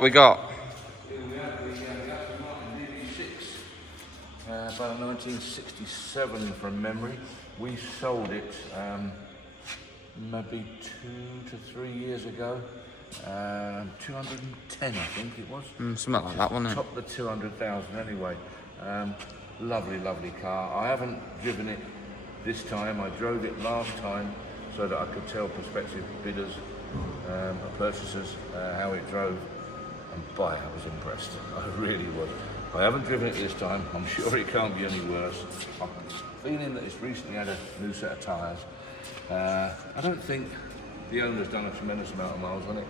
What we got? Here we have the Aston Martin DB6, about 1967 from memory. We sold it maybe 2 to 3 years ago. 210, I think it was. Something like that, wasn't it? Topped the 200,000 anyway. Lovely, lovely car. I haven't driven it this time. I drove it last time so that I could tell prospective bidders or purchasers how it drove. And boy, I was impressed. I really was. I haven't driven it this time. I'm sure it can't be any worse. I'm feeling that it's recently had a new set of tyres. I don't think the owner's done a tremendous amount of miles on it.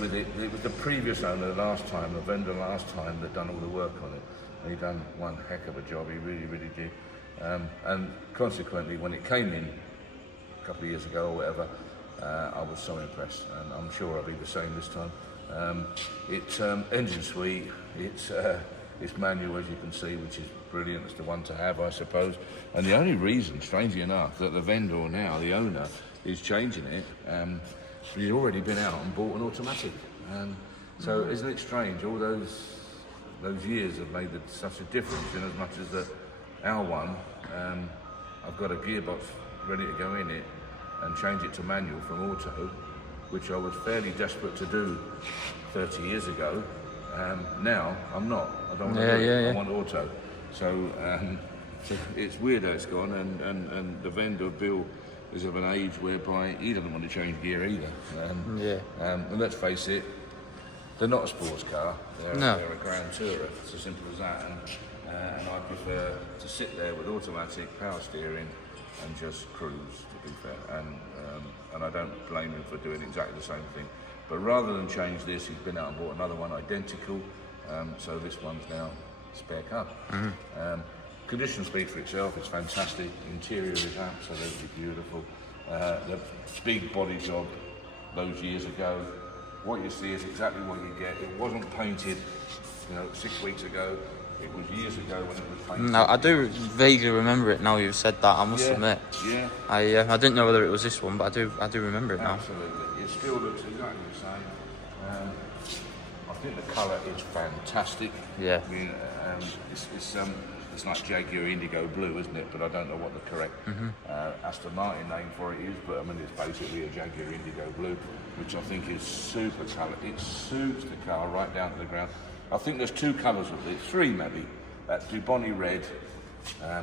With it was the previous owner last time, the vendor last time, that done all the work on it. And he done one heck of a job. He really, really did. And consequently, when it came in a couple of years ago or whatever, I was so impressed, and I'm sure I'll be the same this time. It's engine suite. It's manual, as you can see, which is brilliant. It's the one to have, I suppose. And the only reason, strangely enough, that the vendor now, the owner, is changing it, he's already been out and bought an automatic. So isn't it strange? All those years have made such a difference, in as much as that our one, I've got a gearbox ready to go in it and change it to manual from auto, which I was fairly desperate to do 30 years ago. Now I'm not. I don't want to do it. I want auto. So it's weird how it's gone, and the vendor, Bill, is of an age whereby he doesn't want to change gear either. And let's face it, they're not a sports car. They're a Grand Tourer. It's as simple as that. And I prefer to sit there with automatic power steering and just cruise, to be fair. And I don't blame him for doing exactly the same thing. But rather than change this, he's been out and bought another one identical. So this one's now spare car. Condition speaks for itself. It's fantastic. Interior is absolutely beautiful. The big body job those years ago. What you see is exactly what you get. It wasn't painted, 6 weeks ago. It was years ago when it was painted. No, I do vaguely remember it now you've said that, I must admit. Yeah. I didn't know whether it was this one, but I do remember it now. Absolutely. It still looks exactly the same. I think the colour is fantastic. Yeah. I mean, it's like Jaguar Indigo Blue, isn't it? But I don't know what the correct Aston Martin name for it is. But I mean, it's basically a Jaguar Indigo Blue, which I think is super colour. It suits the car right down to the ground. I think there's 2 colours of it, 3 maybe. That's Dubonnet red,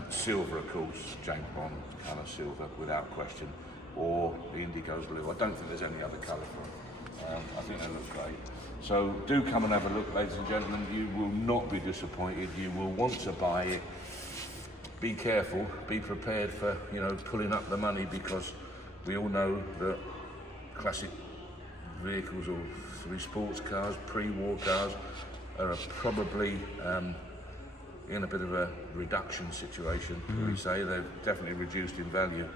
silver, of course, James Bond colour silver, without question, or the Indigo's blue. I don't think there's any other colour for it. I think they look great. So do come and have a look, ladies and gentlemen. You will not be disappointed. You will want to buy it. Be careful. Be prepared for pulling up the money, because we all know that classic vehicles, or sports cars, pre-war cars, are probably in a bit of a reduction situation. We say they've definitely reduced in value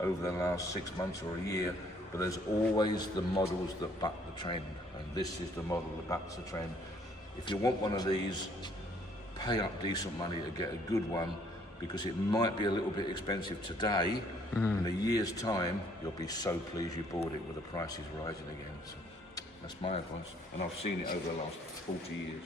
over the last 6 months or a year. But there's always the models that buck the trend, and this is the model that bucks the trend. If you want one of these, pay up decent money to get a good one, because it might be a little bit expensive today. In a year's time, you'll be so pleased you bought it with the prices rising again. So that's my advice, and I've seen it over the last 40 years.